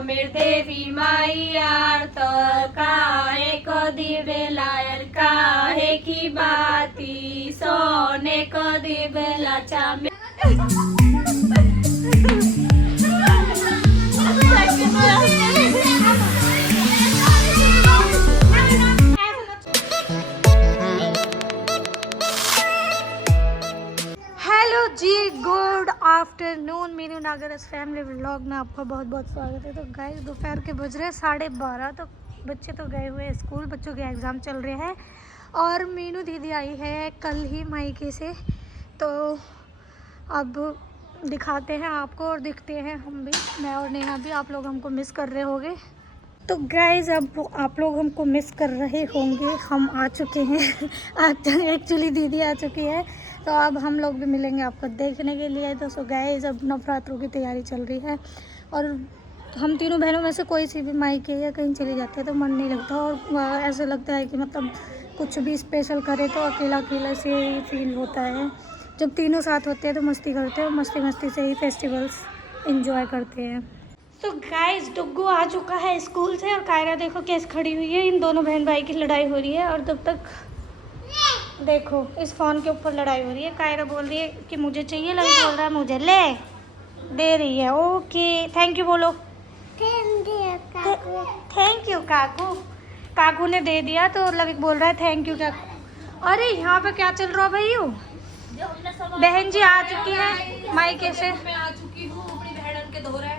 मेर देवी माई आरत काहे कदी बेलायर काहे की बाती सोने कदी बेला चामे जी good afternoon Meenu Nagras family vlog में आपका बहुत बहुत स्वागत है। तो गाइस दोपहर के बज रहे 12:30। तो बच्चे तो गए हुए स्कूल, बच्चों के एग्ज़ाम चल रहे हैं और मीनू दीदी आई है कल ही मायके से। तो अब दिखाते हैं आपको और दिखते हैं हम भी, मैं और नेहा भी। आप लोग हमको मिस कर रहे होंगे। तो गाइस अब आप लोग हमको मिस कर रहे होंगे, हम आ चुके हैं एक्चुअली दीदी आ चुकी है। तो अब हम लोग भी मिलेंगे आपको देखने के लिए। तो सो गाइस अब नवरात्रों की तैयारी चल रही है और हम तीनों बहनों में से कोई सी भी मायके या कहीं चली जाती है तो मन नहीं लगता और ऐसे लगता है कि मतलब कुछ भी स्पेशल करे तो अकेला अकेला से ही फील होता है। जब तीनों साथ होते हैं तो मस्ती करते हैं और मस्ती मस्ती से ही फेस्टिवल्स इंजॉय करते हैं। तो गाइस डुग्गू आ चुका है स्कूल से और कायरा देखो कैसे खड़ी हुई है। इन दोनों बहन भाई की लड़ाई हो रही है और तब तक देखो इस फ़ोन के ऊपर लड़ाई हो रही है। कायरा बोल रही है कि मुझे चाहिए, लवी बोल रहा है मुझे ले दे रही है। ओके थैंक यू बोलो। थैंक यू काकू। काकू ने दे दिया तो लवी बोल रहा है थैंक यू काकू। अरे यहाँ पे क्या चल रहा है भाई? बहन जी आ चुकी है मायके से। मैं आ चुकी हूँ अपनी बहन के धो रहे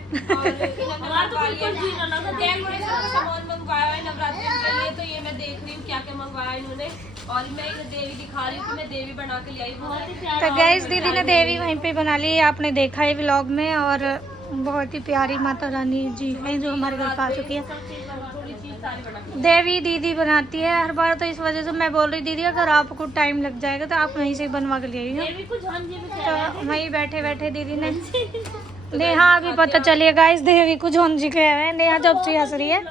सामान मंगवाया है नवरात्रि के लिए। तो ये मैं देख रही हूँ क्या क्या मंगवाया इन्होंने और मैं इन्हें देवी दिखा रही हूँ कि मैं देवी बना के ले आई हूँ। तो गैस दीदी ने देवी वहीं पे बना ली, आपने देखा है व्लॉग में। और बहुत ही प्यारी माता रानी जी है जो हमारे घर पर आ चुकी है। देवी दीदी बनाती है हर बार, तो इस वजह से मैं बोल रही दीदी अगर आपको टाइम लग जाएगा तो आप वहीं से बनवा के ले आइए। तो वहीं बैठे बैठे दीदी ने नेहा अभी पता चलिएगा इस देवी को झोंझी के है। नेहा जब से हंस रही है।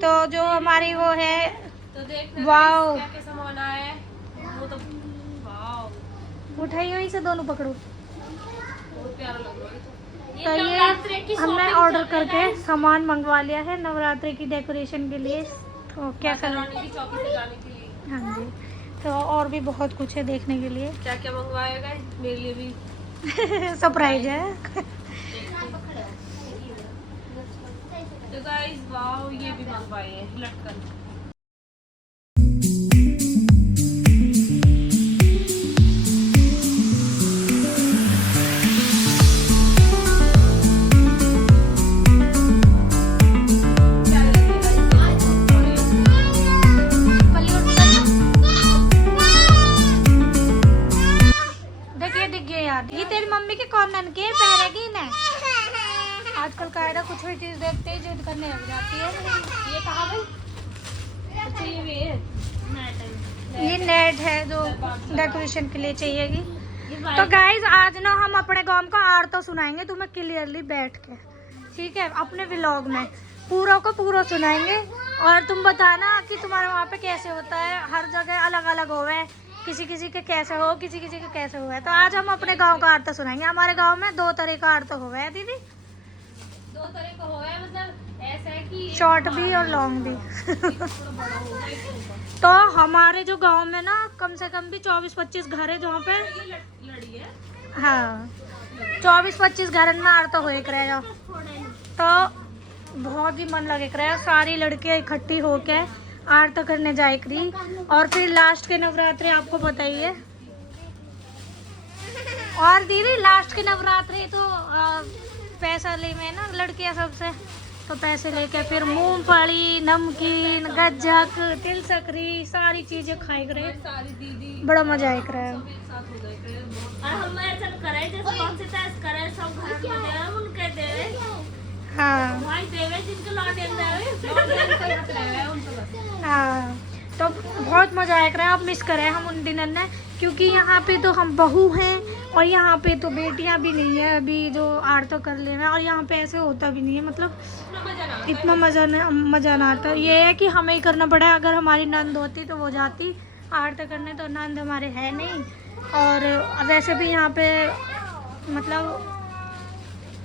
तो जो हमारी वो है वाओ उठाइए वहीं से दोनों पकड़ो। तो ये हमने ऑर्डर करके सामान मंगवा लिया है नवरात्रि की डेकोरेशन के लिए। तो क्या करना हाँ जी। तो और भी बहुत कुछ है देखने के लिए। क्या क्या मंगवाएगा मेरे लिए भी सरप्राइज है। तो गाइस वाओ ये भी मंगवाए हैं लटकन। ये तेरी मम्मी के कॉर्नर के पहनेगी ना। आजकल कायरा कुछ भी चीज देखते ही जिद करने लग जाती है। ये कहाँ गई? अच्छा ये नेट है जो डेकोरेशन के लिए चाहिएगी। तो गाइज आज ना हम अपने गांव का आरती सुनाएंगे तुम्हें क्लियरली बैठ के, ठीक है? अपने व्लॉग में पूरा को पूरा सुनाएंगे और तुम बताना कि तुम्हारे वहाँ पे कैसे होता है। हर जगह अलग अलग होवे, किसी किसी के कैसे हो, किसी किसी के कैसे हुआ है। तो आज हम अपने गांव का आरती सुनाएंगे। हमारे गांव में 2 तरह का आरती हुआ है दीदी। 2 तरह का हुआ है मतलब ऐसा है कि शॉर्ट भी और लॉन्ग भी तो हमारे जो गांव में ना कम से कम भी 24-25 घर है जहाँ पे लड़ी है। हाँ 24-25 घर में आरती हो रहा। तो बहुत ही मन लगे रहा। सारी लड़कियाँ इकट्ठी होके आरती करने जाए करी और फिर लास्ट के नवरात्रि आपको पता ही है। और दीदी लास्ट के नवरात्रि तो पैसा ले में ना लड़कियां सबसे, तो पैसे लेके फिर मूंगफली नमकीन गज्जक तिल सकरी सारी चीजें खाए करे। बड़ा मजा आए करे। हाँ हाँ तो बहुत मज़ा आया करे। आप मिस करें हम उन दिनों ने, क्योंकि यहाँ पे तो हम बहू हैं और यहाँ पे तो बेटियाँ भी नहीं है अभी जो आरती कर ले में। और यहाँ पे ऐसे होता भी नहीं है, मतलब इतना मज़ा ना आता। ये है कि हमें ही करना पड़ा है। अगर हमारी नंद होती तो वो जाती आरती करने, तो नंद हमारे है नहीं। और वैसे भी यहाँ पे मतलब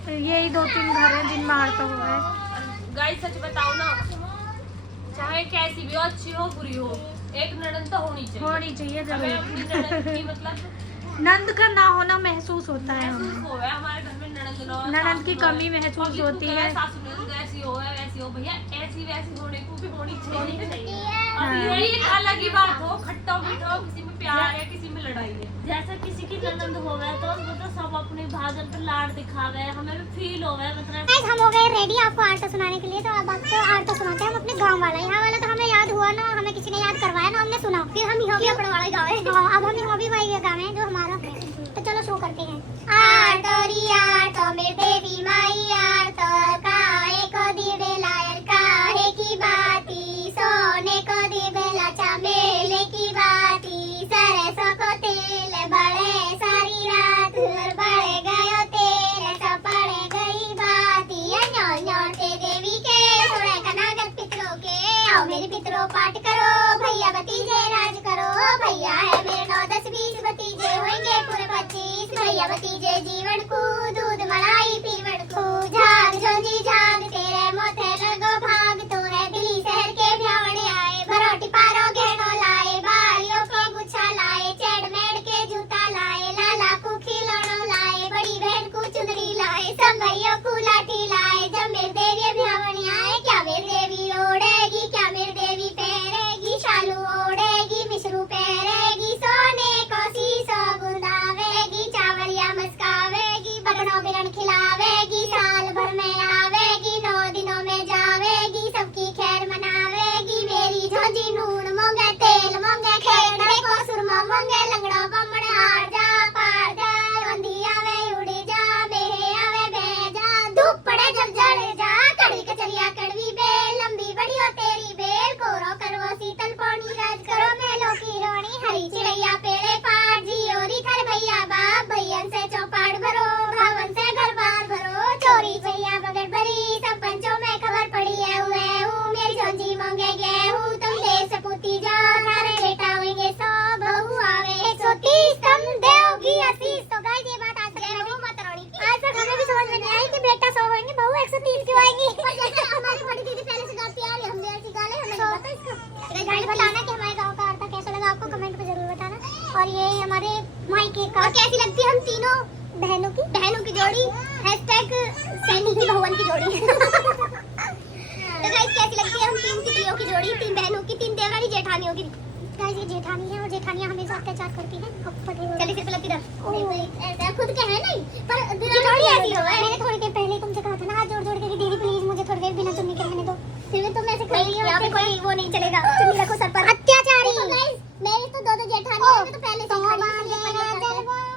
यही 2-3 घर हैं जिनमें आरती हुआ है। गाइस सच बताओ ना, चाहे कैसी भी हो, अच्छी हो बुरी हो, एक ननद तो होनी चाहिए जरूर। अपनी ननद की मतलब नंद का ना होना महसूस होता है, महसूस हो है हमारे घर में ननद की कमी महसूस होती है। सासू ननद ऐसी हो है वैसी हो, भैया ऐसी वैसी होने को भी होनी चाहिए। और हाँ। ये एक अलग ही बात हो, खट्टा मीठा हो, किसी में प्यार है किसी में लड़ाई है। जैसे किसी की ननद होवे तो मतलब सब अपने भाजन पे लाड दिखावे, हमें भी फील होवे मतलब। हम हो गए रेडी आपको आर्ट सुनाने के लिए, तो अब आपको आर्ट सुनाते हैं हम अपने गांव वाला। यहाँ वाला तो हमें याद हुआ ना, हमें किसी ने याद करवाया ना, हमने सुना, फिर हम यहाँ भी अपने वाला गावे। हाँ, अब हम यहाँ भी वही गावे जो हमारा। तो चलो शुरू करते हैं। आर्टरी आर्ट मेरे देवी माई आर्ट काहे को दिवे लायर काहे की बाती सोने को दिवे लाचा मेले की बाती सरसों को तेल बड़े सारी रात बड़े गयो तेल सब पड़े गई बाती न्योल न्योल ते देवी के थोड़े कनागत पितरों के आओ मेरे पितरों पाठ करो भैया भतीजे राज करो भैया है मेरे 9 10 20 भतीजे होंगे पूरे 25 भैया भतीजे जीवन को दूध मलाई पीवड़ को झाग जोजी झाग तेरे मोथे लगो भाग तोरे दिल्ली शहर के भ्यावणे आए भरोटी पारो घेनो लाए बालियों को गुच्छा लाए चेड़ मेड़ के जूता लाए लाला को खिलौनो लाए बड़ी बहन को चुनरी लाए सब भैया को लाठी लाए जब मेरे देवी भ्यावणे आए क्या मेरी देवी ओढ़ेगी क्या मेरी देवी पहरेगी शालू ओढ़ेगी मिश्रू पहरेगी सोने को शीशो गुंदावेगी चावलिया मस्कावेगी बगड़ों बिरन खिलावेगी साल भर में आवेगी 9 दिनों में जावेगी सबकी खैर मनावेगी मेरी झोंझी नून मोंगे तेल मोंगे खेड़े को सुरमा मोंगे लंगड़ो बम्मड़ हार जा पार जा अंधी आवे उड़ी जा बेहे आवे बह जा धूप पड़े जब जड़ जा कड़ी कचरिया कड़वी बेल लंबी बड़ी हो तेरी बेल कोरो करवो शीतल पौनी राज करो मेलो की रोणी हरी चिड़ैया पेड़े पार जियोरी कर भैया बाप भैयन से चौपाड़ भरो भावन से घर बार भरो चोरी भैया बगड़ भरी सब पंचों में खबर पड़ी है हुए मेरी झोंझी मांगे गेहूं तुम देश पूती जा थारे बेटा होंगे 100 बहू आवे 130 तुम देओगी 80। तो गाइस ये बात आज से रवि मतरौड़ी की आज तक हमें भी समझ में नहीं आई कि बेटा 100 होंगे बहू 130 क्यों आएंगी। पर जैसे हमारी बड़ी दीदी पहले से गाती आ रही हमने ऐसी गाले हमें नहीं पता इसका। गाइस बताना कि हमारे गांव का आर्ट कैसा लगा आपको कमेंट में जरूर बताना। और ये हमारे मायके का कैसी लगती है हम तीनों बहनों की जोड़ी #सैनी की भवन की जोड़ी। तो गाइस कैसी लगती है हम 3 तितलियों की जोड़ी 3 बहनों की 3 देवरानी जेठानियों की। गाइस ये जेठानी है और जेठानियां हमेशा अत्याचार करती हैं। चलिए सिर्फ लगी ऐसा खुद के है नहीं पर जोड़ी ऐसी हो है। मैंने थोड़ी देर पहले तुमसे कहा था ना हाथ जोड़ जोड़ के दीदी प्लीज मुझे थोड़ी देर बिना चुन्नी के रहने दो। फिर तुम ऐसे खड़ी हो यहाँ पे कोई वो नहीं चलेगा चुन्नी रखो सर पर। अत्याचारी गाइस मेरी तो 2 जेठानी है तो पहले से खड़ी है।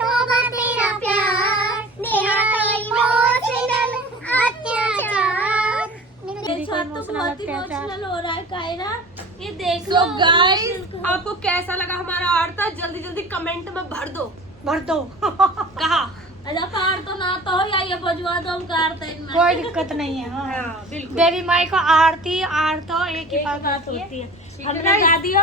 तौबा तेरा प्यार मेरा कोई इमोशनल अत्याचार मेरे साथ तो बहुत इमोशनल हो रहा है कायरा, ये देख लो। So guys, आपको कैसा लगा हमारा आर्ट था जल्दी जल्दी कमेंट में भर दो कहा अजा पार तो ना तो या ये बजवा दो हम करते हैं कोई दिक्कत नहीं है। हाँ। बिल्कुल देवी माई को आरती आरतो एक ही बात होती है। हमने गा दियो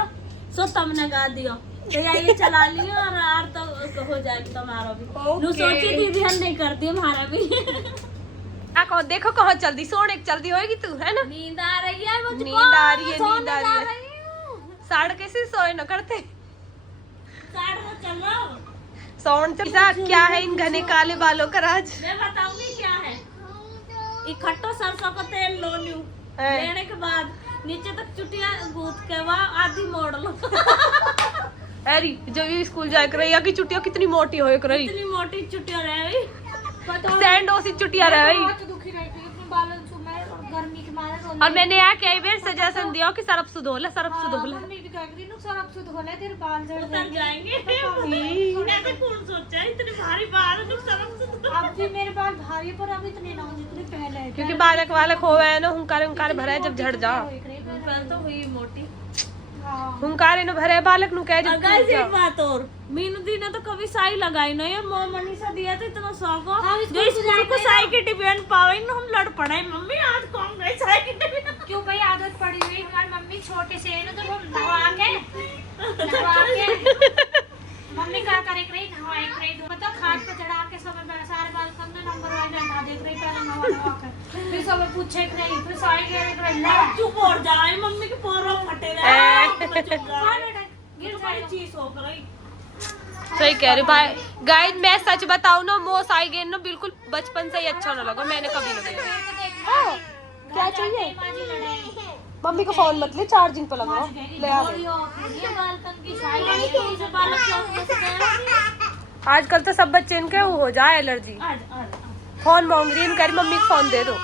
सो तुमने गा दियो तो या ये चला लियो और आर तो हो जाएगी तुम्हारा भी। नु सोची दीदी हम नहीं करती हमारा भी। कहो देखो कहो जल्दी सोने जल्दी होएगी तू है ना। नींद आ रही है मुझको, नींद आ रही है सोने नींद आ जा रही है। हूँ। साढ़ कैसे सोए न करते साढ़ तो चलो सोन चलता क्या है इन घने काले बालों का राज। मैं बताऊंगी क्या है। इकट्ठो सरसों का तेल लो ल्यू लेने के बाद नीचे तक चुटिया गूंथ के वहाँ आधी मोड़ लो। अरे जब ये स्कूल जाए कर रही है कि चुटिया कितनी मोटी होए कर रही इतनी मोटी चुटिया रह गई सैंड ओसी चुटिया रह गई। दुखी रहती है अपने बालों से मैं और गर्मी के मारे रोने। और मैंने यहाँ कई बार सजेशन दिया कि सरफ सुधोला सरफ सुधोला। मम्मी भी कह रही सर अब सुध होले तेरे बाल झड़ उतर जाएंगे। जाएंगे। ऐसे कौन सोचा है इतने भारी बाल है, जो सरम से अब भी मेरे बाल भारी पर अब इतने ना हो जितने पहले है। क्योंकि बालक वालक हो गए ना हुंकार भरे जब झड़ जा पहले तो हुई मोटी। हुंकार न भरे बालक नु कह जब गाइस एक बात और मीनू दी ने तो कभी साई लगाई नहीं है। मो मनीषा दिया था इतना शौक हो जो स्कूल को साई की टिफिन पावे ना हम लड़ पड़े मम्मी आज कौन गई साई की टिफिन। क्यों भाई आदत पड़ी हुई हमारी मम्मी छोटे से है ना तो हम नहवा के मम्मी क्या करे रही नहवाई रही मतलब खाट पे चढ़ा के सब सारे बाल सबने नंबर वाइज हटा देख रही पहले नहवा कर फिर सब पूछे कि नहीं फिर साई गिर चुप हो जाए मम्मी के पोरो फटे रहे गिर बड़ी चीज हो गई। सही कह रहे भाई गाइस, मैं सच बताऊं ना, मो साई गेन ना बिल्कुल बचपन से ही अच्छा ना लगा, मैंने कभी नहीं लगाया। क्या चाहिए? मम्मी को फोन मत ले, चार्जिंग पे लगाओ, ले आ गए। आजकल तो सब बच्चे इनके वो हो जाए एलर्जी। फोन मांग रही है, इनका मम्मी को फोन दे दो।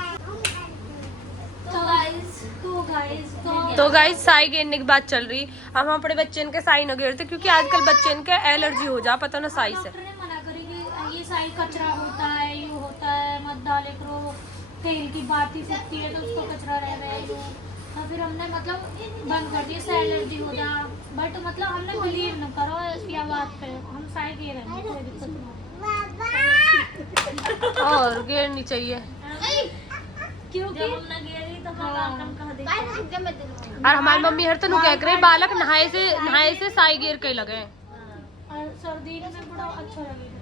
तो गाइस साई गिरने की बात चल रही, हम अपने बच्चे इनके साई न गिरते क्योंकि आजकल बच्चे इनके एलर्जी हो जा, पता ना साई से। डॉक्टर ने मना करी कि ये साई कचरा होता है, ये होता है, मत डाले करो, तेल की बात ही फूटती है तो उसको कचरा रह रहा है। तो फिर हमने मतलब बंद कर दिया, से एलर्जी हो जा, बट मतलब हमने बिलीव न करो इसकी बात पे, हम साई गिर रहे हैं, कोई दिक्कत नहीं। और गिरनी चाहिए क्योंकि और हमारी मम्मी हर तनु कह रही बालक नहाए से साई गिर के लगे, सर्दी में बड़ा अच्छा लगेगा।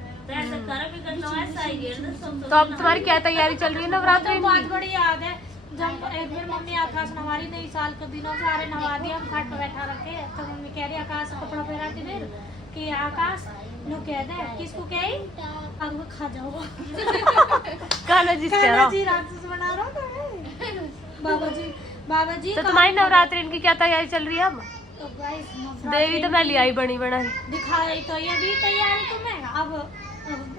तो अब तुम्हारी क्या तैयारी चल रही है नवरात्रि तो बहुत की? बड़ी याद है जब एक बार मम्मी आकाश नवारी नई साल के दिनों सारे नवा दिया, हम खाट पर बैठा रखे, तो मम्मी कह रही आकाश कपड़ा पहना थी फिर कि आकाश नो कह दे किसको कही अब खा जाओ गाना जी कह रहा जी रात से बना रहा था बाबा जी तो तुम्हारी नवरात्रि की क्या तैयारी चल रही है अब? तो गाइस देवी तो मैं ले आई बनी बनाई दिखाई तो ये भी तैयारी तो मैं अब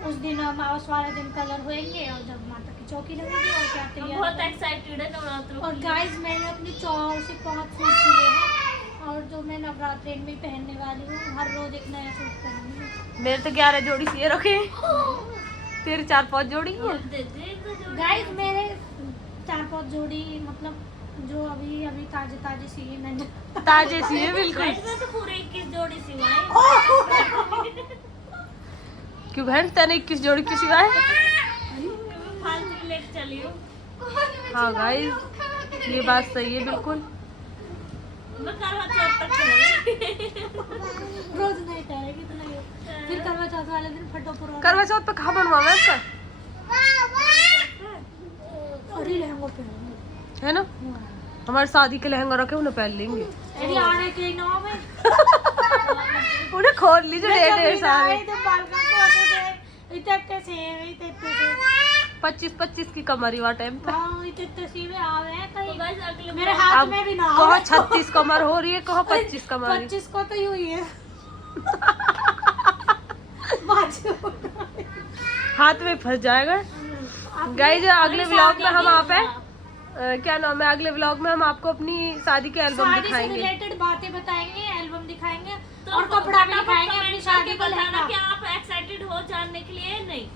उस दिन अमावस वाले दिन कलर होएंगे और जब माता की चौकी लगेगी और क्या तैयार बहुत एक्साइटेड है नवरात्रों और गाइस मैंने अपनी चौर से 5 सूट सिले हैं और जो मैं नवरात्रि में पहनने वाली हूँ, हर रोज एक नया सूट पहनूंगी। मेरे तो 11 जोड़ी सिए रखे, तेरे 4-5 जोड़ी है। गाइस मेरे 4-5 जोड़ी मतलब जो अभी ताजे सिए मैंने, ताजे सिए बिल्कुल। मैं तो पूरे 21 जोड़ी सिवाए। क्यों बहन तेने 21 जोड़ी क्यों सिवाए? फालतू लेके चली हूँ। हाँ गाइस ये बात सही है बिल्कुल। मैं करवा चौथ तक चलूंगी। रोज नहीं ठहरेगी तो नहीं, फिर करवा चौथ वाले दिन फटो पुरो करवा चौथ पे कहाँ बनवावे उसका, और ही लहंगों पहनूंगी है ना? हमारे शादी के लहंगा रखे उन्हें पहन लेंगे, यदि आने के नाव में उन्हें खोल लीजिए ढेर सारे। 25 की कमर हुआ टाइम पे। मेरे हाथ में भी ना कहो 36 कमर हो रही है, कहो 25 कमर। 25 को तो यूं ही है हाथ में फंस जाएगा। गाइस अगले व्लॉग में हम आप क्या नाम है, अगले व्लॉग में हम आपको अपनी शादी के एल्बम दिखाएंगे, रिलेटेड बातें बताएंगे, एल्बम दिखाएंगे और कपड़ा भी दिखाएंगे अपनी शादी का लहंगा। क्या आप एक्साइटेड हो जानने के लिए? नहीं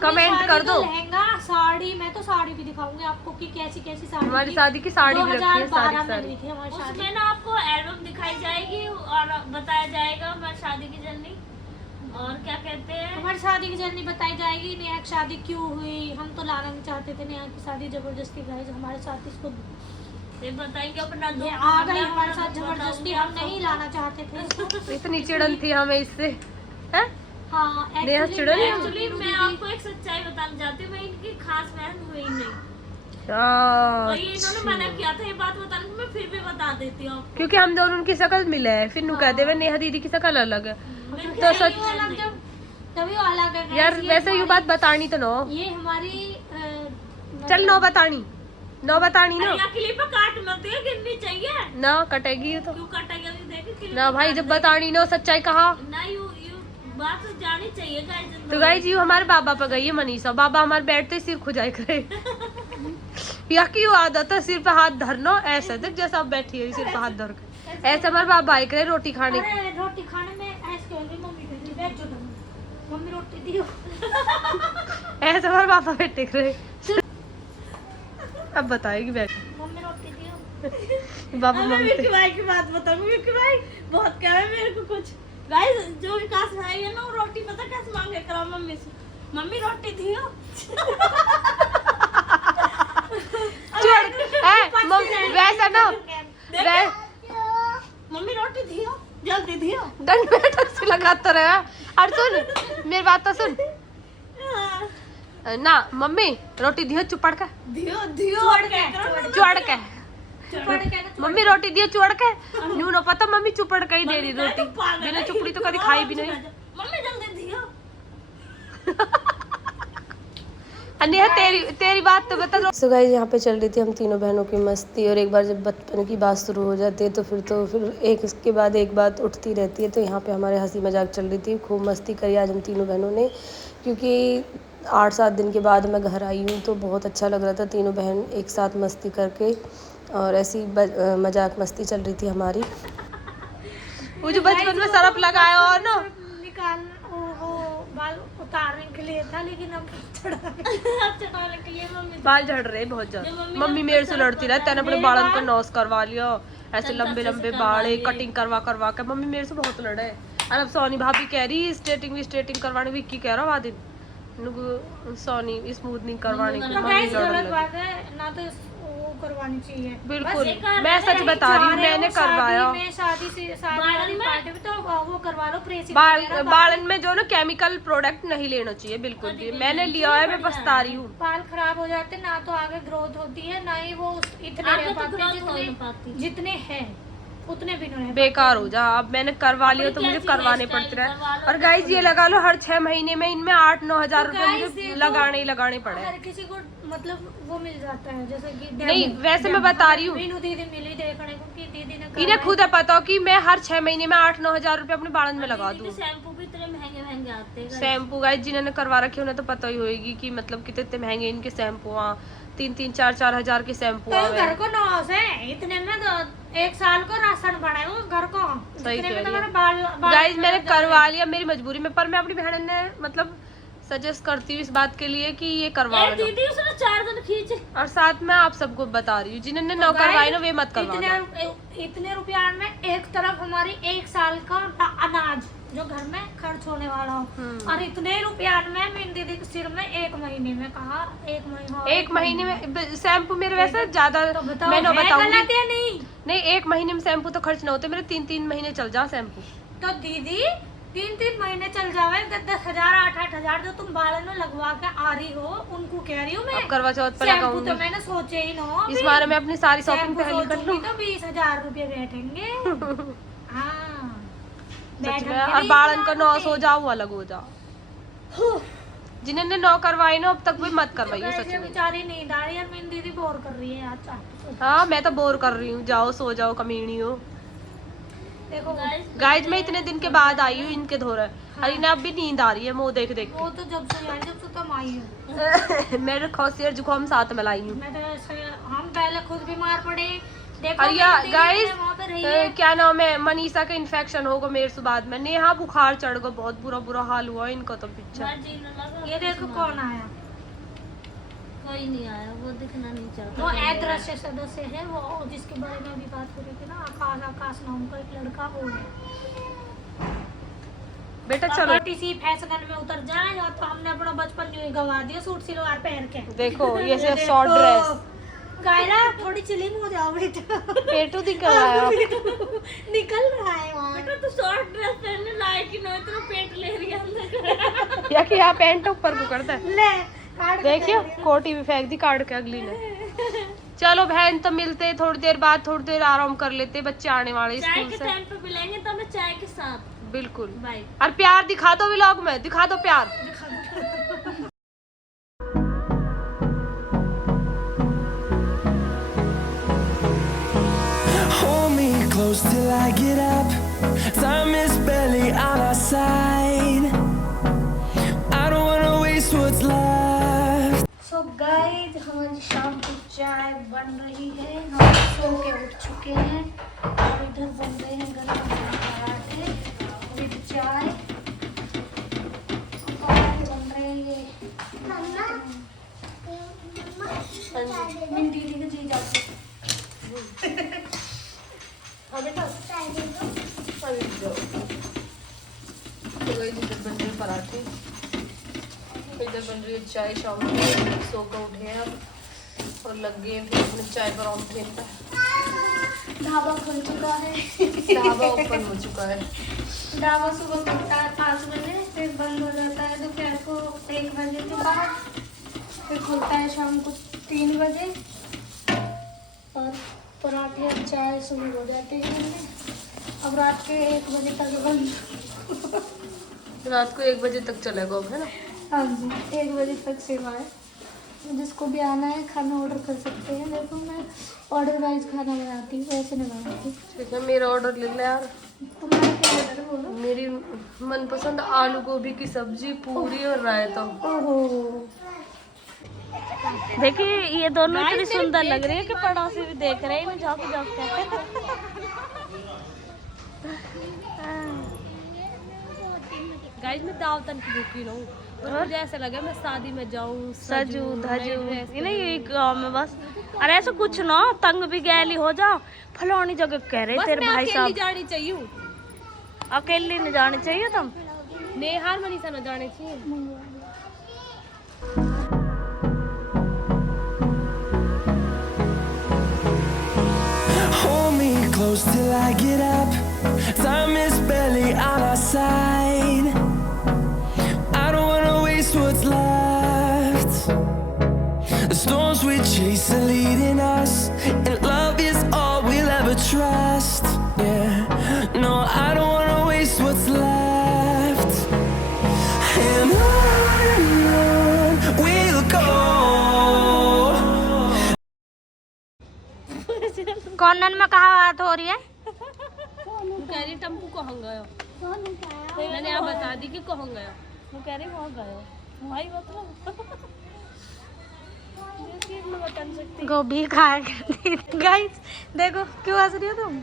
कमेंट कर दो। लहंगा साड़ी, मैं तो साड़ी भी दिखाऊंगी आपको कि कैसी कैसी साड़ी। हमारी शादी की साड़ी भी रखी है, 2012 में हुई थी हमारी शादी। उसमें ना आपको एल्बम दिखाई जाएगी और बताया जाएगा हमारी शादी की जर्नी और क्या कहते हैं, हमारी शादी की जर्नी बताई जाएगी, नेहा की शादी क्यों हुई, हम तो लाना नहीं चाहते थे नेहा की शादी, जबरदस्ती गाइस हमारे साथ इसको ये बताएंगे अपना ये आ गई हमारे साथ जबरदस्ती, हम नहीं लाना चाहते थे। इतनी चिड़न थी हमें इससे, हैं? हाँ नेहा चिड़न है? एक्चुअली मैं आपको एक सच्चाई बताना चाहती हूँ, मैं इनकी खास बहन हुई नहीं और ये इन्होंने मना किया था ये बात बताने को, मैं फिर भी बता देती हूँ आपको। क्योंकि हम दोनों की शक्ल मिले है, फिर नु कहते हुए नेहा दीदी की शक्ल अलग है तो सच तभी अलग है यार। वैसे ये बात बतानी तो नो, ये हमारी चल नो बतानी ना क्लिप काट मत है, गिननी चाहिए ना, कटेगी ये तो क्यों कटेगा नहीं, देखे ना भाई, जब बतानी ना सच्चाई कहा ना यू बात तो जानी चाहिए गाइस। तो गाइस यू हमारे बाबा पे गई है मनीषा, बाबा हमारे बैठते सिर खुजाई करे या क्यों आदत है सिर पे हाथ धरना, ऐसे देख जैसा आप बैठी है सिर पे हाथ धर के, ऐसे हमारे बाबा आए करे रोटी खाने की। अरे रोटी खाने में ऐसे कह रही मम्मी कह रही बैठ जाओ मम्मी रोटी दियो ऐसे हमारे पापा बैठे करे। अब बताएगी बैठ मम्मी रोटी दियो। बाबा मैं मम्मी विक्की भाई की बात बताऊंगी, विक्की भाई बहुत कह रहे मेरे को कुछ। गाइस जो विकास भाई है ना वो रोटी पता कैसे मांगे करा मम्मी से, मम्मी रोटी दियो वैसा ना मम्मी रोटी दियो जल्दी दियो, दंड बैठक से लगाता रहा। और सुन मेरी बात तो सुन ना, मम्मी रोटी दियो चुपड़ का दियो दियो मम्मी रोटी दियो चुड़ के न्यू न पता मम्मी चुपड़ के ही दे रही रोटी बिना चुपड़ी तो कभी खाई भी नहीं। मम्मी जल्दी दियो। नेहा तेरी बात तो बता। सो गाइस यहाँ पे चल रही थी हम तीनों बहनों की मस्ती, और एक बार जब बचपन की बात शुरू हो जाती है तो फिर एक इसके बाद एक बात उठती रहती है। तो यहाँ पे हमारे हंसी मजाक चल रही थी, खूब मस्ती करी आज हम तीनों बहनों ने, क्योंकि 8-7 दिन के बाद मैं घर आई हूँ तो बहुत अच्छा लग रहा था तीनों बहन एक साथ मस्ती करके, और ऐसी मजाक मस्ती चल रही थी हमारी। वो जो बचपन में सरफ लगाया और ना निकाल वो बाल उतारने के लिए था, लेकिन अब चढ़ाने के लिए मम्मी बाल झड़ रहे बहुत ज्यादा। मम्मी मेरे से लड़ती रही, तेने अपने बालों को नॉस करवा लिया, ऐसे लंबे लंबे बाल कटिंग करवा के मम्मी मेरे से बहुत लड़े। और अब सोनी भाभी कह रही स्ट्रेटिंग करवाने, विक्की कह रहा दिन सोनी स्मूथनिंग करवाने की। मम्मी गलत बात है ना, तो वो करवानी चाहिए। बिल्कुल मैं सच बता रही हूँ, मैंने करवाया शादी पार्टी में तो वो करवा लो प्रेसिंग। बालन में जो ना केमिकल प्रोडक्ट नहीं लेना चाहिए बिल्कुल भी, मैंने लिया है, मैं पछता रही हूँ। बाल खराब हो जाते ना, तो आगे ग्रोथ होती है ना ही वो इतने रह पाते जितने हैं उतने भी नहीं। बेकार हो जा। अब मैंने करवा लिया तो मुझे करवाने पड़ते रहे। और गाइज ये लगा लो हर 6 महीने में इनमें 8-9 हजार रुपए मुझे लगाने पड़े। हर किसी को मतलब वो मिल जाता है, जैसे कि नहीं वैसे मैं बता रही हूँ, दीदी मिली देखने को कि दीदी ने इन्हें खुद है पता हो कि मैं हर 6 महीने में 8-9 हजार रुपए अपने बालन में लगा दूँ। शैम्पू भी इतने महंगे आते हैं। शैम्पू गाइज जिन्होंने करवा रखे उन्हें तो पता ही होगी कि मतलब कितने महंगे इनके शैम्पू, 3-4 हजार के शैम्पू घर को नॉस है इतने में, तो 1 साल को राशन बनाए वो घर को। सही कह रही है। गाइज मैंने करवा लिया मेरी मजबूरी में, पर मैं अपनी बहन ने मतलब सजेस्ट करती हूँ इस बात के लिए कि ये करवा लो। दीदी उसने 4 दिन खींचे। और साथ में आप सबको बता रही हूँ जिन्होंने न करवाई ना वे मत करवा। इतने रुपया में एक तरफ हमारी 1 साल का अनाज जो घर में खर्च होने वाला हो, और इतने रुपया में मेरी दीदी के सिर में 1 महीने में कहा 1 महीने में शैम्पू मेरे वैसे ज्यादा तो मैं न बताऊंगी नहीं 1 महीने में शैम्पू तो खर्च न होते मेरे 3-3 महीने चल जा शैम्पू। तो दीदी 3-3 महीने चल जावे 10-10 हजार 8-8 हजार जो तुम बालों में लगवा के आ रही हो, उनको कह रही हूँ मैं करवा चौथ पर लगाऊंगी। तो मैंने सोचे ही ना इस बार मैं अपनी सारी शॉपिंग पहले कर लूँ तो 20,000 रुपये बैठेंगे। हाँ सच में। और बालन का नॉस हो जाओ वो अलग हो जाओ। जिन्होंने नौ करवाई ना अब तक भी मत करवाइए सच में। बेचारी नींद आ रही है, मेरी दीदी बोर कर रही है आज। हाँ मैं तो बोर कर रही हूँ, जाओ सो जाओ कमीनी हो। देखो गाइस मैं इतने दिन के बाद आई हूँ इनके धोरे, और इन्हें अब भी नींद आ रही है मुँह देख देख वो तो जब से तुम आई है। मेरे खांसी और जुकाम साथ में लाई हूँ। मैं तो हम पहले खुद बीमार पड़े। और या गाइस क्या नाम है, मनीषा का इन्फेक्शन होगा मेरे से बाद में, नेहा बुखार चढ़ गया, बहुत बुरा हाल हुआ इनका तो पीछे। ये देखो कौन आया। कोई नहीं आया, वो दिखना नहीं चाहता। वो अदृश्य सदस्य है, वो जिसके बारे में अभी बात हो रही थी ना, आकाश नाम का एक लड़का, वो है। बेटा चलो किसी फैशन में उतर जाए, या तो हमने अपना बचपन यूं ही गवा दिया सूट सलवार पहन के। देखो ये से शॉर्ट ड्रेस कायरा थोड़ी चिलिंग हो जाओ बेटा। पेटू दिख रहा है निकल रहा है वहाँ। बेटा तू शॉर्ट ड्रेस पहनने लायक ही नहीं, तेरा पेट ले रही है अंदर। या कि यहाँ पैंट ऊपर पकड़ता है। ले देखियो कोटी भी फेंक दी काट के अगली ने। चलो बहन तो मिलते थोड़ी देर बाद, थोड़ी देर आराम कर लेते, बच्चे आने वाले स्कूल से। चाय के टाइम पे मिलेंगे तो मैं चाय के साथ। बिल्कुल बाय। और प्यार दिखा दो व्लॉग में, दिखा दो प्यार। Hold me close till I get up. Time is barely on our side. I don't wanna waste what's left. So guys, हमारी शाम की चाय बन रही है, हम सो के उठ चुके हैं और इधर बन रहे हैं गरम पराठे विद चाय, और बन रहे हैं मेरी दीदी के जी जाते। हाँ बेटा इधर बन रहे पराठे, इधर बन रही है चाय। शाम को सो कर उठे हैं अब और लग गए फिर अपने चाय पर ऑन फेंकता है। ढाबा खुल चुका है, ढाबा ओपन हो चुका है। ढाबा सुबह खुलता है 5 बजे, फिर बंद हो जाता है दोपहर को 1 बजे के बाद, फिर खुलता है शाम को 3 बजे। और पराठे चाय शुरू हो जाती है इनमें। अब रात के 1 बजे तक बंद। रात को 1 बजे तक चलेगा अब, है ना? हाँ जी, 1 बजे तक सेवा है। जिसको भी आना है खाना ऑर्डर कर सकते हैं। देखो मैं ऑर्डर वाइज खाना बनाती हूँ, वैसे नहीं बनाती। ठीक है, मेरा ऑर्डर ले ले यार। तुम्हारा क्या ऑर्डर है बोलो? मेरी मनपसंद आलू गोभी की सब्जी, पूरी और रायता। ओहो, देखिए ये दोनों इतनी सुंदर लग रही है कि पड़ोसी भी देख रहे हैं इन्हें झाँक झाँक के। गाइस मैं दावतन की भूखी रहूं और मुझे ऐसा लगे मैं शादी में जाऊं, सजू धजू नहीं एक गाँव में बस। अरे ऐसा कुछ ना, तंग भी गैली हो जा। फलानी जगह कह रहे तेरे भाई साहब जानी चाहिए, अकेली नहीं जानी चाहिए तुम। नेहार मनीषा न जाने चाहिए। Hold me close till I get up. Time is barely on our side. I don't wanna waste what's left. The storms we chase are leading us, and love is all we'll ever trust. Yeah, no, I don't wanna waste what's left. And on we'll go. Corner में कहाँ बात हो रही है? तू कह रही टम्पू कहाँ गया? मैंने आप बता दी कि कहाँ गया। मैं कह रही वहाँ गए भाई मतलब ये चीज मैं बता नहीं सकती। गोभी खाया करती। गाइस देखो क्यों हंस रही हो तुम?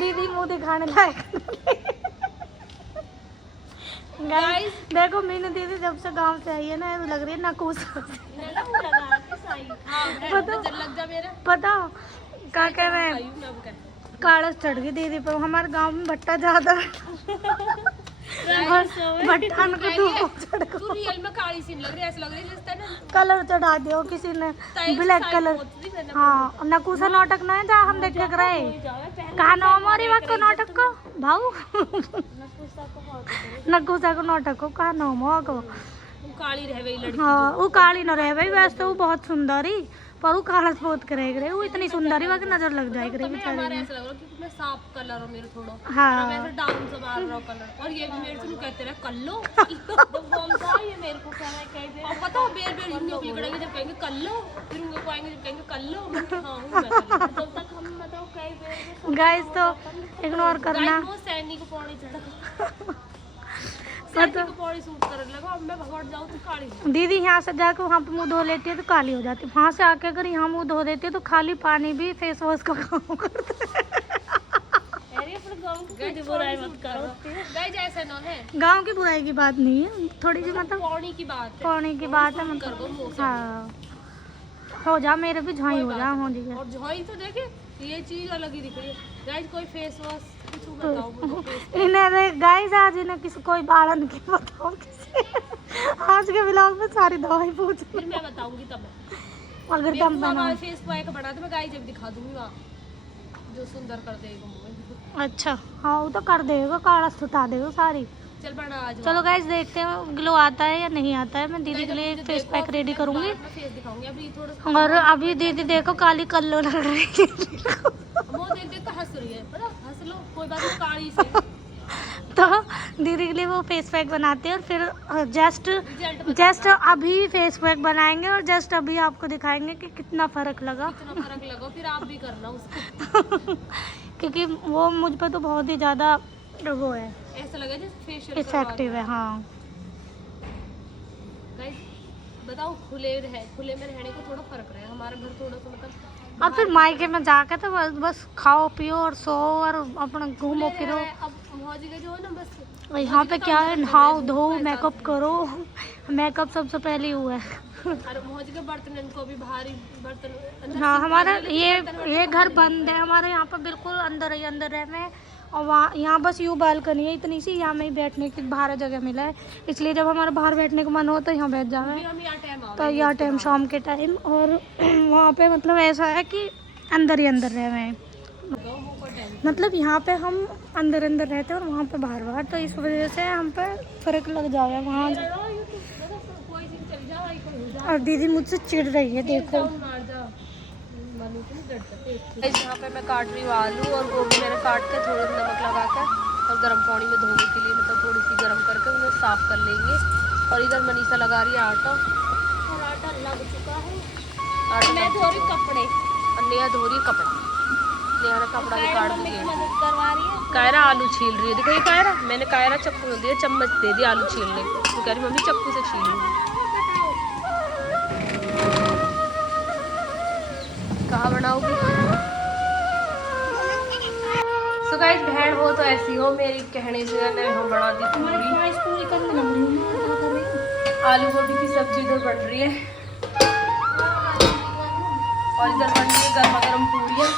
दीदी मुंह दिखाने लायक। गाइस देखो मीनू दीदी जब से गांव से आई है ना, ऐसा लग रही है नकूस। पता क्या कह रहे हैं, कालस चढ़ गई दीदी पर। हमारे गांव में भट्टा ज्यादा भट्टा को तू रियल में काली सीन लग रही है, ऐसा लग रही है जैसे ना कलर चढ़ा दियो किसी ने, ब्लैक कलर। हाँ नकुसा नाटक ना है जहाँ हम देख के रहे। कहा ना हमारी बात को नाटक को भाऊ। नकुसा को नाटक को कहा ना को काली रह गई लड़की। हाँ वो काली न रह भाई, वैसे तो वो बहुत सुंदरी, पर वो कालस बहुत करेगी। वो इतनी सुंदरी वहाँ नजर लग जाएगी बेचारी। ऐसा लग रहा है क्योंकि मैं साफ कलर हूँ मेरे थोड़ा। हाँ मैं ऐसे डाउन से मार रहा हूँ कलर, और ये भी मेरे से कहते रहे कल्लो। ये मेरे को कह रहा है कहीं और पता हो बेर बेर हिंदी उंगली करेंगे जब कहेंगे कल्लो, फिर उंगली को आएंगे जब कहेंगे कल्लो। हाँ हूँ मैं कल्लो। तब तक हम बताओ कई बेर गाइस तो इग्नोर करना। सैनी को पौड़ी चढ़ा सैनी को पौड़ी सूट करने लगा। अब मैं भगवान जाऊँ तो काली। दीदी यहाँ से जाकर वहाँ पे मुँह धो लेती है तो काली हो जाती है। वहाँ से आके अगर यहाँ मुँह धो देती है तो खाली पानी भी फेस वॉश का काम करता है। बुराई मत करो। गाइस ऐसा ना है, गांव की बुराई की बात नहीं है, थोड़ी सी मतलब पौड़ी की बात है। पौने की बात है कर दो मुंह मतलब। से। हाँ हो जा, मेरे भी झाई हो जा हो जी। और झाई तो देखे ये चीज अलग ही दिख रही है। गाइस कोई फेस वॉश कुछ बताओ मुझे फेस। इन्हें गाइस आज इन्हें किसी कोई बालन की बताओ किसी। आज के ब्लॉग में सारी दवाई पूछ। फिर मैं बताऊंगी तब। अगर दम बना फेस पैक बना दो, मैं गाइस जब दिखा दूंगी वहाँ जो सुंदर कर देगा मुंह। अच्छा हाँ वो तो कर देगा, काला सुटा देगा सारी। चल बना आज। चलो गाइस देखते हैं ग्लो आता है या नहीं आता है। मैं दीदी के लिए फेस पैक रेडी करूंगी। फेस दिखाऊंगी अभी थोड़ा। और अभी दीदी देखो काली कल्लो लग रही है। वो देख देख कर हंस रही है, पता हंस लो कोई बात नहीं, काली से। तो दीदी के लिए वो फेस पैक बनाते हैं और फिर जस्ट अभी फेस पैक बनाएंगे और जस्ट अभी आपको दिखाएंगे कि कितना फ़र्क लगा। कितना फर्क लगा फिर आप भी करना उसको। क्योंकि वो मुझ पर तो बहुत ही ज़्यादा वो है, ऐसा लगा जैसे फेशियल इफेक्टिव है। हाँ गाइस बताओ खुले में रहने को थोड़ा फर्क रहा है। हमारा घर थोड़ा सा मतलब, और फिर मायके में जाके तो बस खाओ पियो और सो और अपना घूमो फिरो। अब मौजी का जो है ना बस यहाँ पे क्या है, नहाओ धो मेकअप करो। मेकअप सबसे पहले हुआ है। और मौजी के बर्तन इनको भी भारी बर्तन। हाँ हमारा ये घर बंद है, हमारे यहाँ पर बिल्कुल अंदर ही अंदर है में। और वहाँ यहाँ बस यूँ बालकनी है इतनी सी, यहाँ में ही बैठने की बाहर जगह मिला है, इसलिए जब हमारा बाहर बैठने का मन हो तो यहाँ बैठ जावे। तो यह टाइम शाम के टाइम, और वहाँ पे मतलब ऐसा है कि अंदर ही अंदर रह रहे हैं। मतलब यहाँ पे हम अंदर अंदर रहते हैं और वहाँ पे बाहर बाहर, तो इस वजह से हम पे फ़र्क लग जाएगा वहाँ। और दीदी मुझसे चिढ़ रही है देखो। यहाँ पे मैं काट रही हूँ आलू और गोभी मैंने काट कर थोड़ा नमक लगा कर और गर्म पानी में धोने के लिए मतलब थोड़ी सी गर्म करके उन्हें साफ कर लेंगे। और इधर मनीषा लगा रही है आटा और आटा लग चुका है। आटा मैं धो रही कपड़े और नेहा धो रही है कपड़ा। नेहा ने कपड़ा भी काट मम्मी की दिया। मदद करवा रही है। कायरा आलू छील रही है, देखो ये कायरा, मैंने कायरा चक्कू दिया, चम्मच दे दिया आलू छीलने को, तो कह रही मम्मी चक्कू से छीलूंगी। कहाँ बनाओगी? तो गाइस बहन हो तो ऐसी हो, मेरी कहने से मैं हम बना दी पूरी। आलू गोभी की सब्जी इधर बन रही है और इधर बन रही है गर्मा गर्म पूरियाँ।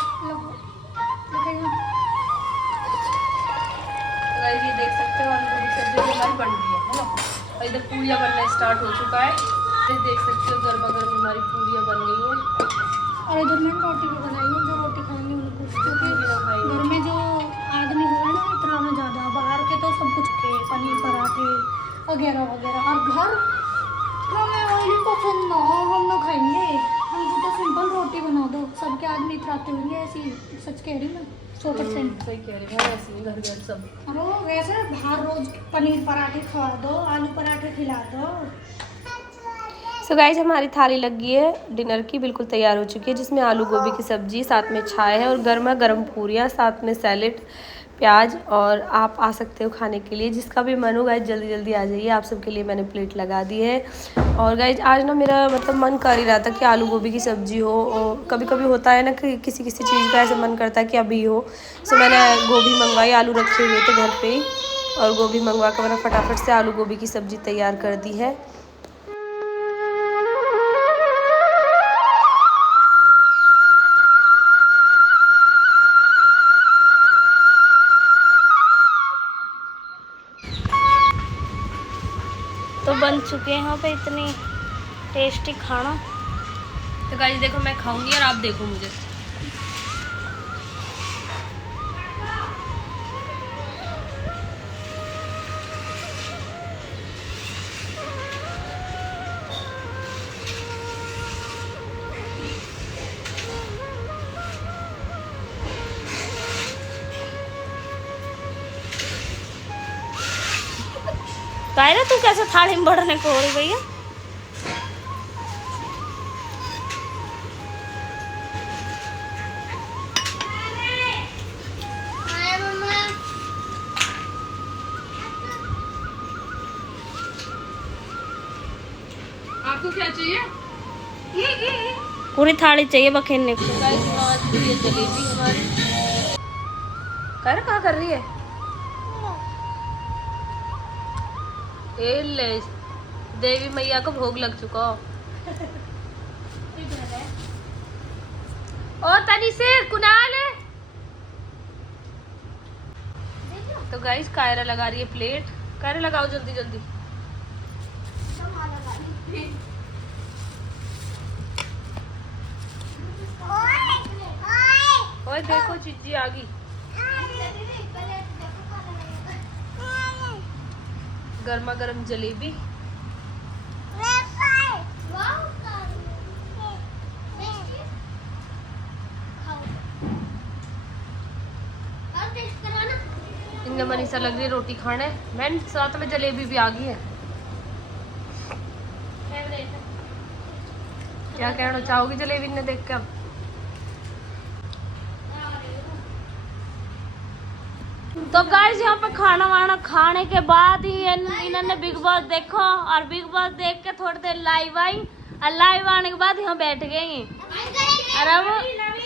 गाइस ये देख सकते हो आलू गोभी सब्जी हमारी बन रही है ना। और इधर पूरियाँ बनना स्टार्ट हो चुका है, ये देख सकते हो गर्मा गर्म हमारी पूरियाँ बन गई हैं। और इधर मैंने रोटी भी बनाई है, जो रोटी खाएंगे उनको, क्योंकि घर में जो आदमी हो रहे ना इतना में ज़्यादा, बाहर के तो सब कुछ के पनीर पराठे वगैरह वगैरह, और घर हमें ऑयली पसंद ना हो, हम ना खाएंगे, हमको तो सिंपल रोटी बना दो, सबके आदमी इतराते होंगे ऐसी, सच कह रही मैं 100%। सही कह रहे हैं, ऐसे ही घर घर सब। और वैसे बाहर रोज पनीर पराठे खवा दो, आलू पराठे खिला दो। सो गाइस हमारी थाली लग गई है डिनर की, बिल्कुल तैयार हो चुकी है, जिसमें आलू गोभी की सब्जी, साथ में चाय है और गर्मा गर्म पूरियाँ, साथ में सैलेड, प्याज। और आप आ सकते हो खाने के लिए, जिसका भी मन हो गाइस जल्दी जल्दी आ जाइए, आप सबके लिए मैंने प्लेट लगा दी है। और गाइस आज ना मेरा मतलब मन कर ही रहा था कि आलू गोभी की सब्जी हो, और कभी कभी होता है ना कि किसी किसी चीज़ का ऐसा मन करता है कि अभी हो। सो मैंने गोभी मंगवाई, आलू रखे हुए थे घर पे ही, और गोभी मंगवा कर मैंने फटाफट से आलू गोभी की सब्जी तैयार कर दी है। तो बन चुके हैं यहाँ पे इतनी टेस्टी खाना। तो गाइस देखो मैं खाऊंगी और आप देखो मुझे। कायरा तू कैसे थाली में बढ़ने को हो रही भैया? आपको क्या चाहिए? पूरी थाली चाहिए बखेरने को। जलेबी हमारी कहाँ कर रही है? ए ले, देवी मैया को भोग लग चुका। और तनी से कुनाल है। तो गाइस कायरा लगा रही है प्लेट, कायरा लगाओ जल्दी जल्दी। ओए देखो चिज्जी आ गई। गर्मा गर्म जलेबी। इनमें मनीषा लग रही है रोटी खाने, मैन साथ में जलेबी भी आ गई है। क्या कहना चाहोगी जलेबी ने देख के? अब तो गाइस यहाँ पे खाना वाना खाने के बाद ही इन्होंने बिग बॉस देखो, और बिग बॉस देख के थोड़ी देर लाइव आई, और लाइव आने के बाद यहाँ बैठ गई। और अब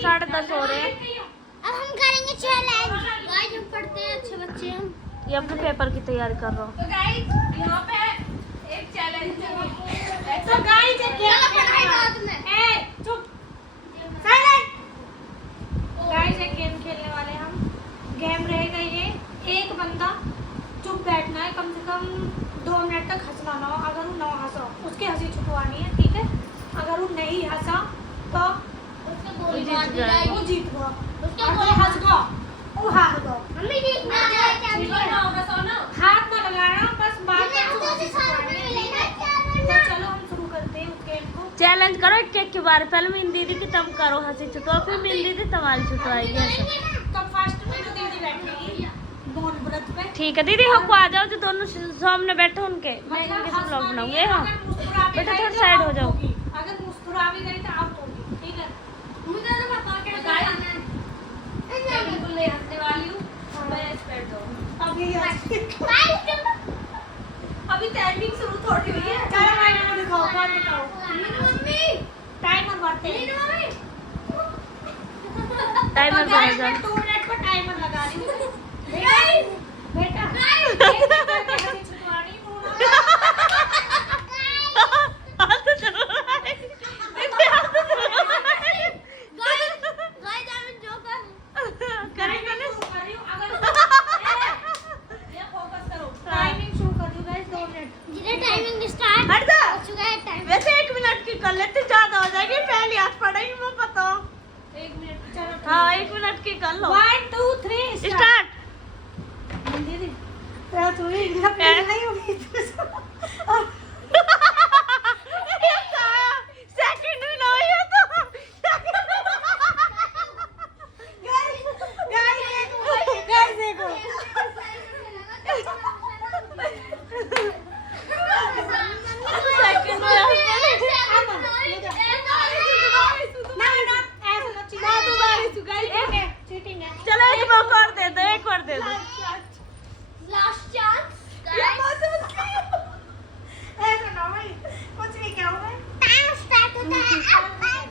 10:30 हो रहे हैं। अब हम करेंगे चैलेंज। गाइस हम पढ़ते हैं, अच्छे बच्चे हम। ये अपने पेपर की तैयारी कर रहा हूँ। तो गाइस यहाँ पे एक चैलेंज है। तो गाइस क्या पढ़ाई बाद में? चुप साइलेंट। गाइस एक गेम खेलने वाले हम। गेम रहेगा ये, एक बंदा चुप बैठना है, कम से कम 2 मिनट तक हंसना ना हो। अगर वो ना हंसा उसकी हंसी छुपवानी है, ठीक है? अगर वो नहीं हंसा तो वो जीत गया, और वो हंस गया वो हार गया। मम्मी जीतना है। हाथ ना लगाना, बस बात तो तो चलो हम शुरू करते हैं उस गेम को। चैलेंज करो एक केक के बारे, पहले मेरी दीदी की तब करो हंसी छुटो, फिर मेरी दीदी तुम्हारी छुटवाएगी ऐसे। ठीक है दीदी, हमको आ जाओ जो दोनों सामने बैठे उनके, मैं इनके से ब्लॉग बनाऊंगी। हाँ बेटा थोड़ा साइड हो जाओ। अगर मुस्कुरा भी गई तो आप तोड़िए, ठीक है? मुझे तो बता के बिल्कुल नहीं हंसने वाली हूँ मैं, स्पेड दो अभी टाइमिंग शुरू थोड़ी हुई है। चलो भाई को दिखाओ, कौन दिखाओ? टाइमर बढ़ते हैं। टाइमर बढ़ेगा। 2 मिनट पर टाइमर लगा रही हूँ बेटा। छुटवानी टाइमिंग शुरू कर दूँ गाइस, 2 मिनट। टाइमिंग स्टार्ट हट जा। हो चुका है टाइम। वैसे 1 मिनट की कर लेते ज्यादा हो जाएगी, पहली हाथ पड़ेगी वो पता। 1 मिनट चलो हाँ 1 मिनट की कर लो। 1 2 3 स्टार्ट। दीदी रात हुई नहीं होगी सेकंड भी ना हुई हो तो गाइस देखो सेकंड में चीटिंग है। चलो एक मौका और दे दो, एक और दे दो। लास्ट चांस ऐसा ना भाई, कुछ नहीं क्या हुआ टाइम स्टार्ट होता है।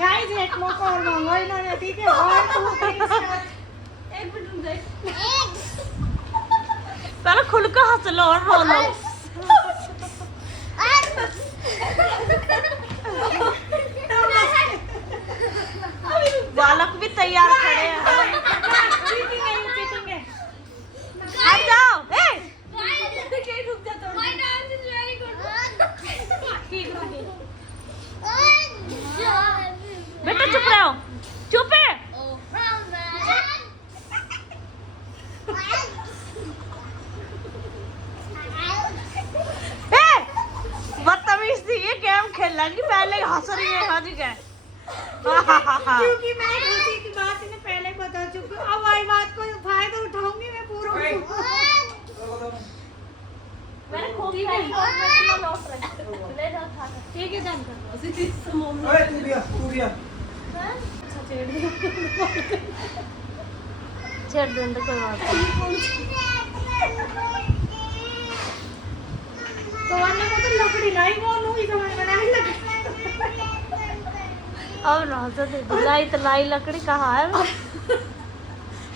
गाइस एक मौका और मांगो इन्होंने, ठीक है? 1 2 3 स्टार्ट। 1 मिनट रुक जाए। पहले खुल कर हंस लो और रो लो। बालक भी तैयार खड़े हैं। चीटिंग है, चीटिंग है। हट जाओ। ए रुक जा थोड़ा। बेटा चुप रहो, चुप है। बदतमीज थी ये, गेम खेलना की पहले हंस रही है। हाँ जी क्या क्योंकि मैं खुशी की बात इन्हें पहले बता चुकी हूँ, अब आई बात को फायदा उठाऊंगी मैं पूरा। मैंने खूब ठीक है। ले जाओ खा कर। ठीक है डन कर छेड़ दो तो कोई बात नहीं। तो वाले को तो लकड़ी नहीं बोलूँ, ही समझ में नहीं लगी। अब ना तो लाई तो लाई लकड़ी कहाँ है?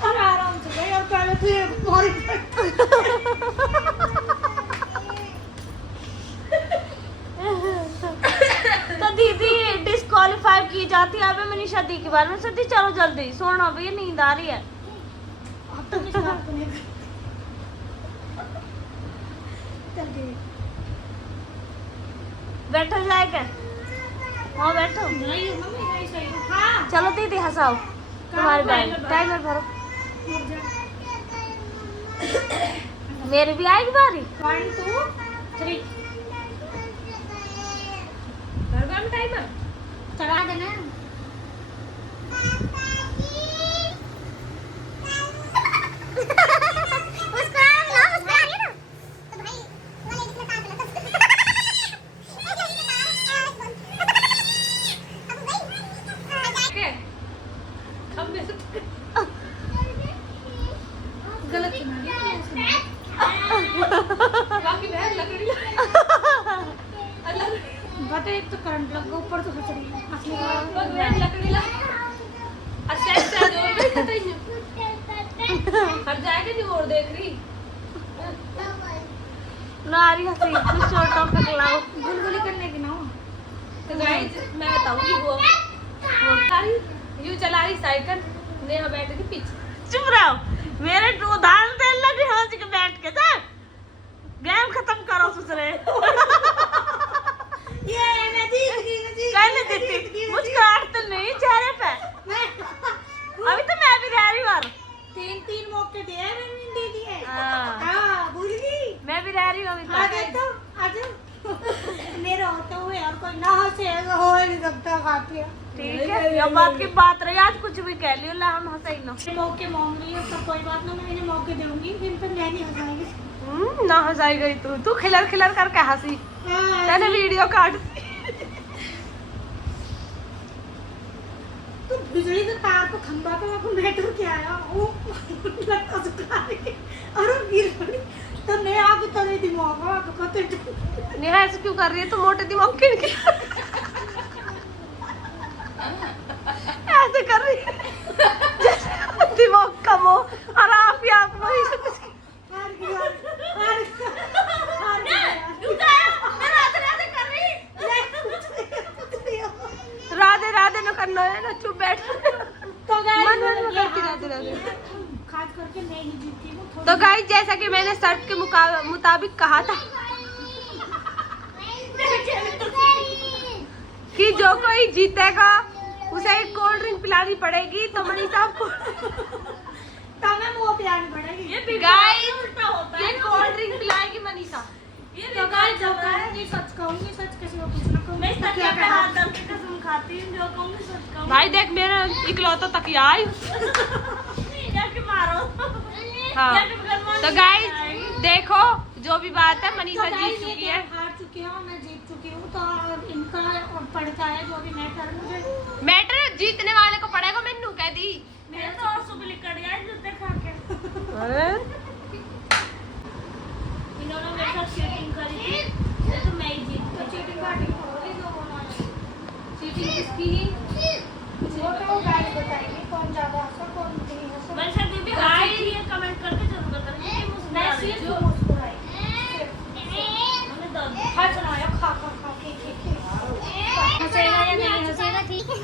और आराम से गई, और पहले तो ये बहुत तो दीदी डिस्क्वालीफाई की जाती है। अभी मनीषा दी के बारे में सदी चलो जल्दी सोना, अभी नींद आ रही है। बैठो जाए क्या? हाँ बैठो। हाँ चलो दीदी हंसाओ तुम्हारे बारे में। टाइमर भरो। मेरी भी आएगी बारी। 1 2 3 भरवा में टाइमर चला देना। उसको आराम लो, उसको आ रही है ना तो भाई वाले जिसने काम किया के हम में से गलत सुना दिया। बाकी बहन लकड़ी अलग बता, एक तो करंट लग गया, ऊपर तो हंस रही है। असली बहन लकड़ी ला असेस से जो मैं कहता ही हट जाएगा नहीं और देख रही नारी हंसी कुछ छोटा पकड़ाओ। गुलगुली करने की ना हो। तो गाइस मैं बताऊंगी वो सारी यूं चला रही साइकिल, नेहा बैठ गई पीछे। चुप रहो, मेरे उदाहरण दे लगी हाँ जी के बैठ के जा। गेम खत्म करो ससुरे। ये मैं जीत गई, मैं जीत कहने गई, देती मुस्कुराहट तो नहीं चेहरे पे। अभी तो मैं भी रह रही बार। 3 मौके दिए हैं, मैंने दे दिए। हाँ। हाँ भूल गई। मैं भी रह रही हूँ अभी आ तक। जाओ तो आ जाओ। मेरा होता हुए और कोई ना ठीक है, ये बात की बात रही, आज कुछ भी कह लियो ला हम हंसे ही ना। मौके मांग रही है तो कोई बात ना, मैं इन्हें मौके दूंगी, इन पर मैं नहीं हंसाएगी। ना हंसाई गई तू खिलर खिलर करके हंसी, मैंने वीडियो काट तो बिजली के तार पे खंभा पे आपको मैटर क्या आया वो लगता सुखा रही अरे गिर पड़ी तो मैं आगे तेरे दिमाग में आगे पते नेहा ऐसे क्यों कर रही है? तू मोटे दिमाग के ऐसे कर रही है जैसे दिमाग कम हो और आप ही आप वही से कुछ हार गया हार राधे राधे न करना है ना, चुप बैठ। तो मन में करती राधे राधे। खास करके मैं ही जीती हूँ तो गाइस जैसा कि मैंने शर्त के मुताबिक कहा था कि जो कोई जीतेगा उसे एक कोल्ड ड्रिंक पिलानी पड़ेगी, तो मनीषा आपको तमें मुंह पे आनी पड़ेगी। गाइस ये कोल्ड ड्रिंक पिलाएगी मनीषा। तो गाइस जो कहूँगी सच कहूँगी, सच किसी को कुछ ना कहूँगी। मैं सच पे हाथ डाल के कसम खाती हूँ, जो कहूँगी सच कहूँगी। भाई देख मेरा इकलौता तकिया आई। जाके मारो। हाँ जाके बगल तो गाइस देखो जो भी बात है मनीषा तो जीत guys, चुकी ये है। हार चुकी हूँ, मैं जीत चुकी हूँ, तो अब इनका पड़ता है जो भी मैटर मुझे। मैटर जीतने वाले को पड़ेगा, मैनू कह दी। मेरे तो और सुबह कट गया जूते खा के। अरे इन्होंने मेरे साथ चीटिंग करी थी, तो मैं ही जीत गई। चीटिंग पार्टी होगी तो चीटिंग किसकी? वो तो गाइस बताएंगे कौन ज्यादा हंसा कौन नहीं हंसा। वैसे दीदी गाइस ये कमेंट करके जरूर बताना कि मुस्कुरा रही है। जो मुस्कुराई हमें दर्द है। हाथ सुनाया खा खा खा के हंसेगा या नहीं हंसेगा, ठीक है।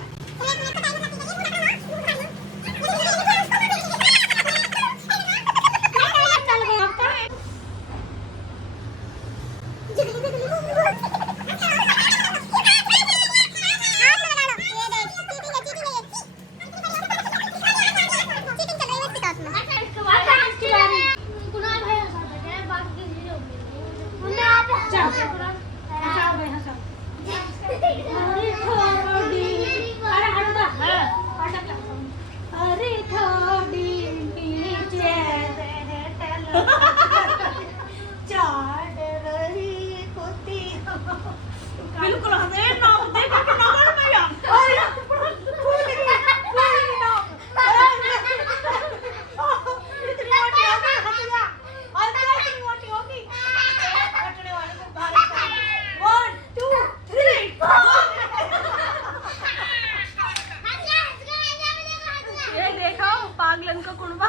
अरे थोड़ी नीचे चाट रही कुत्ती बिल्कुल हमें नाम देखा कि नाम में यार। ये देखो पागलन का कुंबा।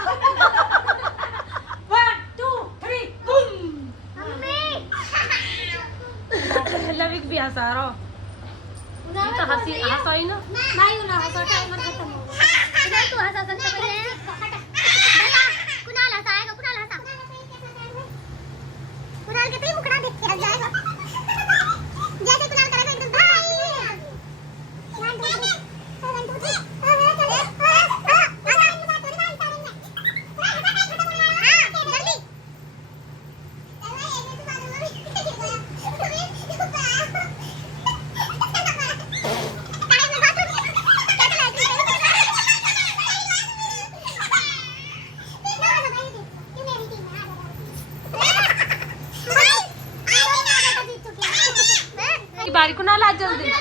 लविक भी हंसा रहा हो। ये तो हंसी हंसा ही ना। कुणाल हंसाएगा, कुणाल हंसा। कुणाल के तो मुखड़ा देख के हंस जाएगा। जैसे कुणाल करेगा एकदम भाई। 1 2 3 1 2 3 बारी को ना ला जल्दी,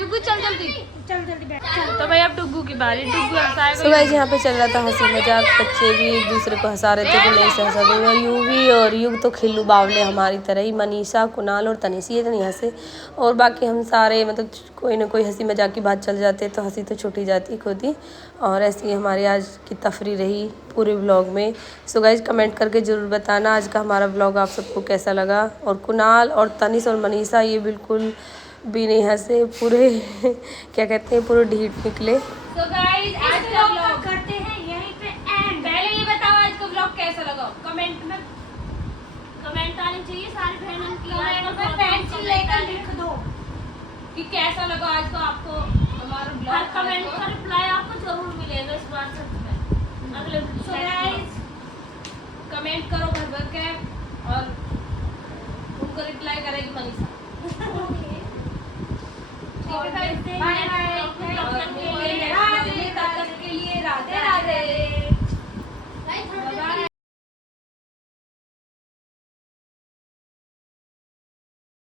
युगु चल जल्दी। चल जल्दी बैठ। तो भाई अब डुग्गू की बारी, डुग्गू हंसाएगा। सो गाइस यहाँ पे चल रहा था हंसी मजाक, बच्चे भी एक दूसरे को हंसा रहे थे कि नहीं से हंसा दूंगा। युग भी और युग तो खिल्लू बावले हमारी तरह ही, मनीषा कुणाल और तनीसी ये तो नहीं हंसे, और बाकी हम सारे मतलब कोई ना कोई हंसी मजाक की बात चल जाते तो हंसी तो छूटी जाती खुद ही। और ऐसी हमारी आज की तफरी रही पूरे व्लॉग में। सो गाइस कमेंट करके ज़रूर बताना आज का हमारा व्लॉग आप सबको कैसा लगा। और कुणाल और तनीस और मनीषा ये बिल्कुल भी नहीं हंसे, पूरे क्या कहते हैं पूरे ढीठ निकले। तो गाइस आज का व्लॉग करते हैं यहीं पे एंड। पहले ये बताओ आज का व्लॉग कैसा लगा, कमेंट में कमेंट आनी चाहिए सारी बहनों की। कमेंट में पेंसिल लेकर लिख दो कि कैसा लगा आज का आपको हमारा हर व्लॉग। कमेंट का रिप्लाई आपको जरूर मिलेगा इस बार सच में। अगले गाइस कमेंट करो भर भर के और उनको रिप्लाई करेगी मनीषा। Bye bye. राधे राधे।